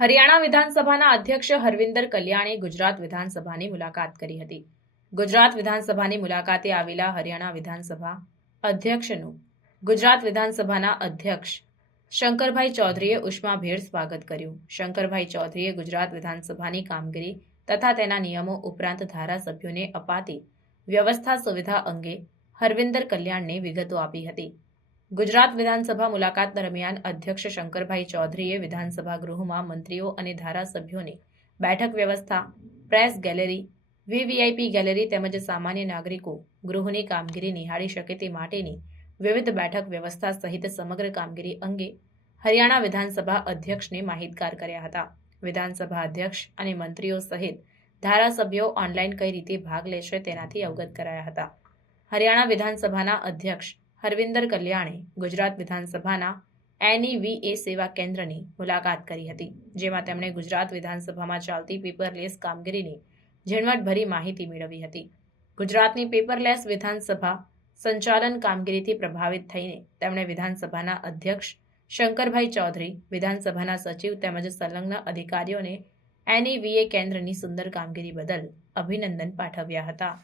હરિયાણા વિધાનસભાના અધ્યક્ષ હરવિંદર કલ્યાણે ગુજરાત વિધાનસભાની મુલાકાત કરી હતી. ગુજરાત વિધાનસભાની મુલાકાતે આવેલા હરિયાણા વિધાનસભા અધ્યક્ષનું ગુજરાત વિધાનસભાના અધ્યક્ષ શંકરભાઈ ચૌધરીએ ઉષ્માભેર સ્વાગત કર્યું. શંકરભાઈ ચૌધરીએ ગુજરાત વિધાનસભાની કામગીરી તથા તેના નિયમો ઉપરાંત ધારાસભ્યોને અપાતી વ્યવસ્થા સુવિધા અંગે હરવિંદર કલ્યાણને વિગતો આપી હતી. ગુજરાત વિધાનસભા મુલાકાત દરમિયાન અધ્યક્ષ શંકરભાઈ ચૌધરીએ વિધાનસભા ગૃહમાં મંત્રીઓ અને ધારાસભ્યોને બેઠક વ્યવસ્થા, પ્રેસ ગેલેરી, વીવીઆઈપી ગેલેરી તેમજ સામાન્ય નાગરિકો ગૃહની કામગીરી નિહાળી શકે તે માટેની વિવિધ બેઠક વ્યવસ્થા સહિત સમગ્ર કામગીરી અંગે હરિયાણા વિધાનસભા અધ્યક્ષને માહિતગાર કર્યા હતા. વિધાનસભા અધ્યક્ષ અને મંત્રીઓ સહિત ધારાસભ્યો ઓનલાઈન કઈ રીતે ભાગ લેશે તેનાથી અવગત કરાયા હતા. હરિયાણા વિધાનસભાના અધ્યક્ષ હરવિંદર કલ્યાણે ગુજરાત વિધાનસભાના NEVA સેવા કેન્દ્રની મુલાકાત કરી હતી, જેમાં તેમણે ગુજરાત વિધાનસભામાં ચાલતી પેપરલેસ કામગીરીની ઝીણવટભરી માહિતી મેળવી હતી. ગુજરાતની પેપરલેસ વિધાનસભા સંચાલન કામગીરીથી પ્રભાવિત થઈને તેમણે વિધાનસભાના અધ્યક્ષ શંકરભાઈ ચૌધરી, વિધાનસભાના સચિવ તેમજ સંલગ્ન અધિકારીઓને NEVA કેન્દ્રની સુંદર કામગીરી બદલ અભિનંદન પાઠવ્યા હતા.